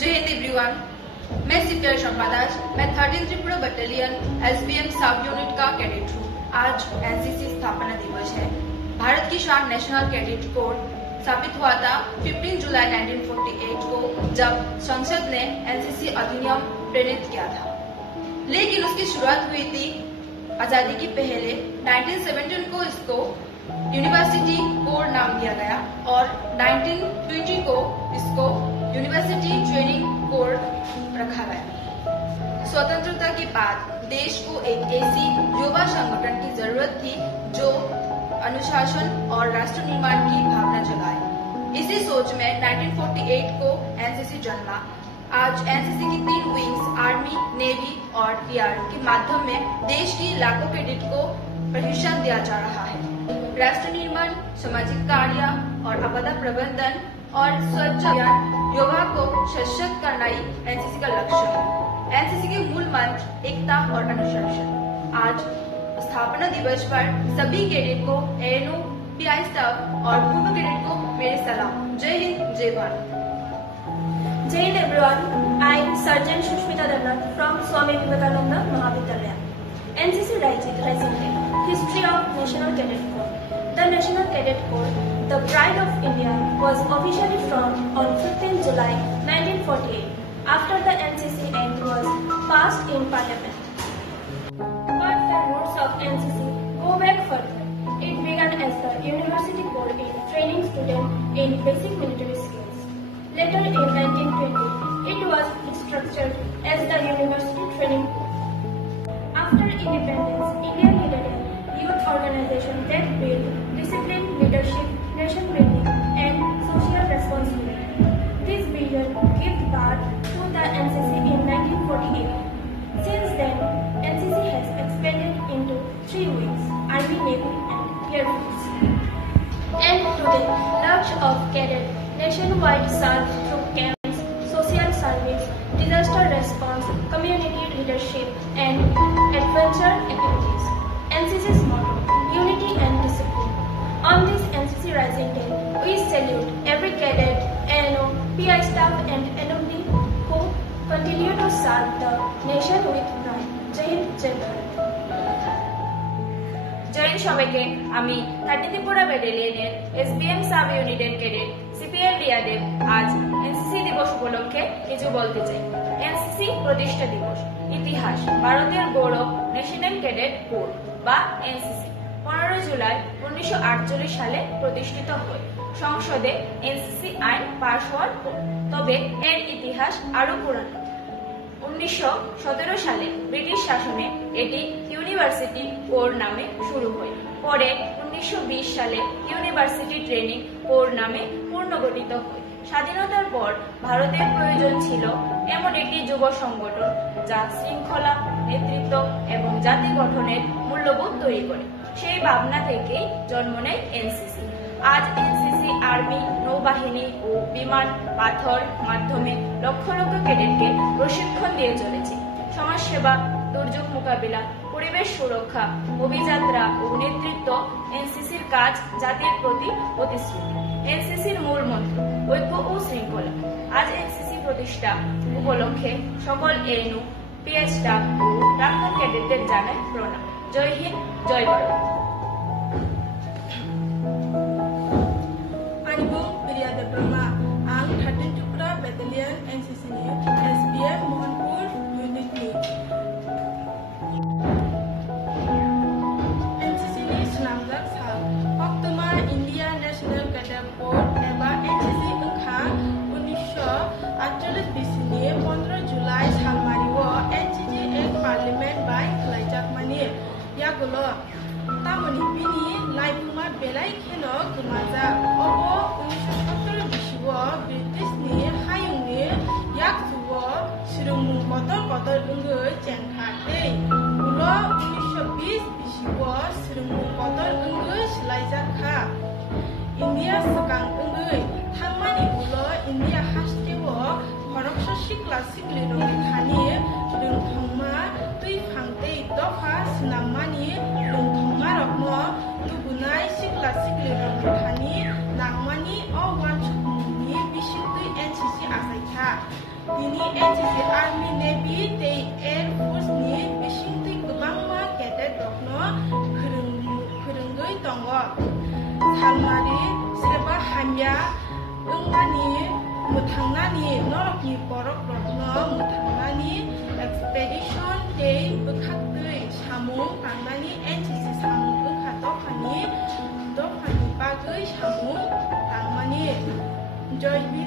जय हिंद एवरीवन। मैं सीपीआई शंपादास, मैं 13 त्रिपुरा बटालियन एसबीएम सब यूनिट का कैडेट हूँ। आज एनसीसी स्थापना दिवस है। भारत की शान नेशनल कैडेट कोर स्थापित हुआ था 15 जुलाई 1948 को, जब संसद ने एनसीसी अधिनियम प्रेरित किया था। लेकिन उसकी शुरुआत हुई थी आजादी के पहले 1917 को इसको यूनिवर्सिटी कोर नाम दिया गया और 1920 को इसको यूनिवर्सिटी ट्रेनिंग कोर रखा गया। स्वतंत्रता के बाद देश को एक ऐसी युवा संगठन की जरूरत थी जो अनुशासन और राष्ट्र निर्माण की भावना जगाए। इसी सोच में 1948 को एनसीसी जन्मा। आज एनसीसी की 3 विंग्स आर्मी, नेवी और एयर के माध्यम में देश की लाखों कैडेट को प्रशिक्षण दिया जा रहा है। राष्ट्र निर्माण, सामाजिक कार्य और आपदा प्रबंधन और स्वच्छ अभियान युवा को सशक्त करना ही एनसीसी का लक्ष्य है। एनसीसी के मूल मंत्र एकता और अनुशासन। आज स्थापना दिवस पर सभी कैडेट को एएनओ, पीआई स्टाफ और पूर्व कैडेट को मेरे सलाम। जय हिंद, जय Bharat. Jai Hind everyone, I am Sergeant Shushmita Devnath from Swami Vivekananda Mahavidyalaya. NCC Rising Day, History of National Cadet Corps. The National Cadet Corps, the pride of India, was officially formed on 15 July 1948 after the NCC Act was passed in Parliament. But the roots of NCC go back further. It began as the University Corps in training students in basic military skills. Later in 1920, it was structured as the University Training Corps. After independence, India needed a youth organization that built discipline, leadership, nation building, and social responsibility. This vision gave birth to the NCC in 1948. Since then, NCC has expanded into 3 wings: Army, Navy, and Air Force. And today, lakhs of cadets nationwide serve through camps, social service, disaster response, community leadership, and adventure activities. NCC's motto: unity and discipline. On this NCC Rising Day, we salute every cadet, ANO, PI staff, and alumni who continue to serve the nation with pride. Jai Hind, Jai Bharat. জয় হিন্দ সবাইকে। আমি 13 Tripura ব্যাটালিয়নের SBM sub ইউনিটের cadet CPL রিয়াদেব আজ NCC দিবস উপলক্ষে কিছু বলতে চাই। NCC প্রতিষ্ঠা দিবস। ইতিহাস: ভারতের গৌরব ন্যাশনাল ক্যাডেট কোর বা এনসিসি 15 জুলাই 1948 সালে প্রতিষ্ঠিত হয় সংসদে এনসিসি আইন পাশ হওয়ার পর। তবে এর ইতিহাস আরো পুরানো। 1917 সালে ব্রিটিশ শাসনে এটি ইউনিভার্সিটি কোর নামে শুরু হয়। পরে 1920 সালে ইউনিভার্সিটি ট্রেনিং কোর নামে পুনর্গঠিত হয়। স্বাধীনতার পর ভারতের প্রয়োজন ছিল এমন একটি যুব সংগঠন যা শৃঙ্খলা, নেতৃত্ব এবং জাতি গঠনের মূল্যবোধ তৈরি করে। সেই ভাবনা থেকেই জন্ম নেয় এনসিসি। আজ এনসিসি আর্মি, নৌবাহিনী ও বিমান পাথর মাধ্যমে লক্ষ লক্ষ ক্যাডেটকে প্রশিক্ষণ দিয়ে চলেছে। সমাজসেবা, দুর্যোগ মোকাবিলা, পরিবেশ সুরক্ষা, অভিযাত্রা ও নেতৃত্ব এনসিসির কাজ জাতির প্রতি প্রতিশ্রুতি। এনসিসির মূল মন্ত্র ঐক্য ও শৃঙ্খলা। আজ এনসিসি প্রতিষ্ঠা উপলক্ষে সকল এএনও, পিএস স্টাফ ও প্রাক্তন ক্যাডেটদের জানাই প্রণাম। জয় হিন্দ, জয় Bharat. Ang 13 Tripura Battalion NCC ni SPF Mohanpur Unit ni NCC ni senamjak sal Oktoma India National Cadet Corps eba NCC engkha 1948 bisini 15 Julai salmariwo NCC ek Parliament by khlaijak mani yagulo tamoni bini laipuma belai kheno gumajak obo 1970 bisiwo British ni hayung ni yak juwo sirungmung kotor kotor ungoi jengkha tei ulo 1920 bisiwo sirungmung kotor ungoi slaijak kha India sekang ungoi thangmani ulo India hastewo koroksa sikla sikli rongni thani rungthongma tui phangtei dofa sinammani rungthongma rokno tubunai sikla sikli rongni thani nangmani o wan ni bisingtui NCC asaikha Dini NCC Army Navy tei Air Force ni bisingtui kwbangma cadet rokno फोरोंगै दङ सालमारि सेबा हामया ओंनानि मुथांनानि नरकनि बरफ रत्न मुथांनानि expedition tei बोखातै सामुं थांनानि NCC सामुं बोखा दफानि bagै सामुं थांमानि Jaibir